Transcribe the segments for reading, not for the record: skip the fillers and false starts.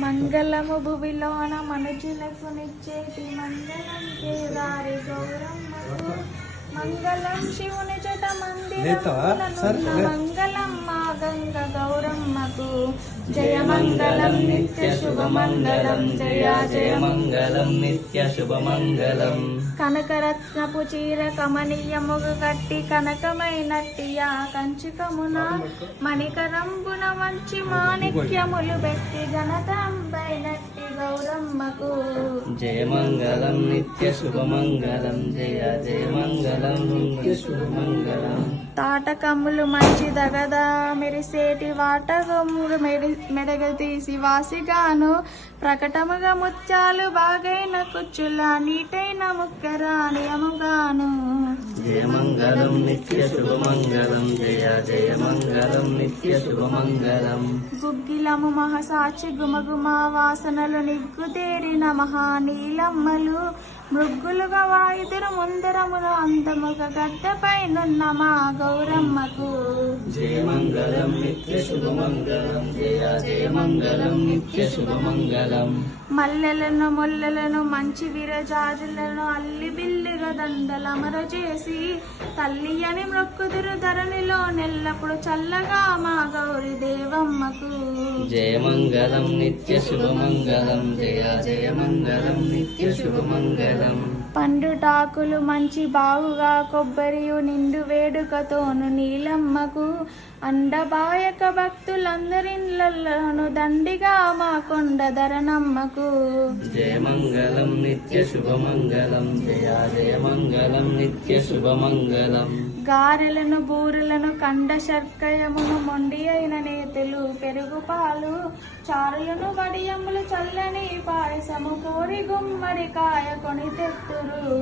మంగళము భువిలోన మనుషులకు నిచ్చేటి మంగళం కేదారి గౌరమ్మకు మంగళం శివుని జట మందిరమున మంగళం మా గంగ గౌరమ్మకు జయ మంగళం నిత్య శుభ మంగళం జయ జయ మంగళం నిత్య శుభ మంగళం కనకరత్నపు చీర కమనీయముగా కట్టి కనకమైనట్టియా కంచుకమున మణికరంబున మంచి మాణిక్యములు పెట్టి ఘనతంబైనట్టి గౌరమ్మకు జయ మంగళం నిత్య శుభ మంగళం జయ జయ మంగళం నిత్య శుభ మంగళం తాటకమ్ములు మంచి దగదా మెరిసేటి వాటకమ్ములు మెడగ తీసి వాసిగాను ప్రకటముగా ముత్యాలు బాగైన కుచ్చుల నీటైన ముక్కరానియముగాను జయ మంగళం నిత్య శుభ మంగళం జయ జయ మంగళం నిత్య శుభ మంగళం గుగ్గిలము మహసాచి గుమగుమ వాసనలు నిగ్గుదేరిన మహానీలమ్మలు మృగ్గులుగా వాయుదురు ముందరముల అందముగ గడ్డపైనున్న మా గౌరమ్మకు జయ మంగళం నిత్య శుభ మంగళం జయ జయ మంగళం నిత్య శుభ మంగళం మల్లెలను ముల్లలను మంచి విరజాజులను అల్లి బిల్లిగా దండలమర చేసి తల్లి అని మొక్కుదురు ధరణిలో నెల్లప్పుడు చల్లగా మా గౌరి దేవమ్మకు జయ మంగళం నిత్య శుభ మంగళం జయ జయ మంగళం నిత్య శుభ మంగళం పండుటాకులు మంచి బావుగా కొబ్బరియు నిండు వేడుకతోను నీలమ్మకు అండబాయక భక్తులందరిళ్ళను దండిగా మా కొండ ధరణమ్మకు జయ మంగళం నిత్య శుభ మంగళం జయ జయ మంగళం నిత్య శుభ మంగళం గారెలను బూరెలను కండ శర్కయమును మొండి అయిన నేతులు పెరుగు పాలు చారులను వడియములు చల్లని పాయసము కోరి గుమ్మడికాయ కొని తెత్తురు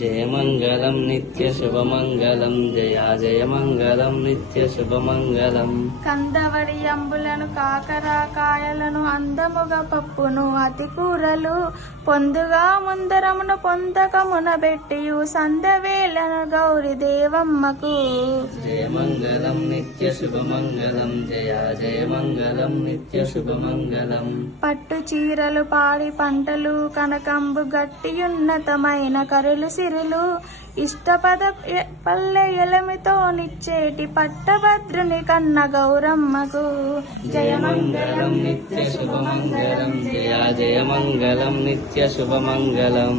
జయ మంగళం నిత్య శుభ మంగళం జయ జయ మంగళం నిత్య శుభ మంగళం కందవడియంబులను కాకరకాయలను అందముగా పప్పును అతి కూరలు పొందుగా ముందరమును పొందకమున బెట్టియు సందవేళను గౌరి దేవమ్మకు జయ మంగళం నిత్య శుభ మంగళం జయ జయ మంగళం నిత్య శుభ మంగళం పట్టు చీరలు పాడి పంటలు కనకంబు గట్టియున్నతమైన కరులు సిరులు ఇష్టపద పల్లె ఎలమితో నిచ్చేటి పట్టభద్రుని కన్న గౌరమ్మకు జయ మంగళం నిత్య శుభ మంగళం జయ జయ మంగళం నిత్య శుభ మంగళం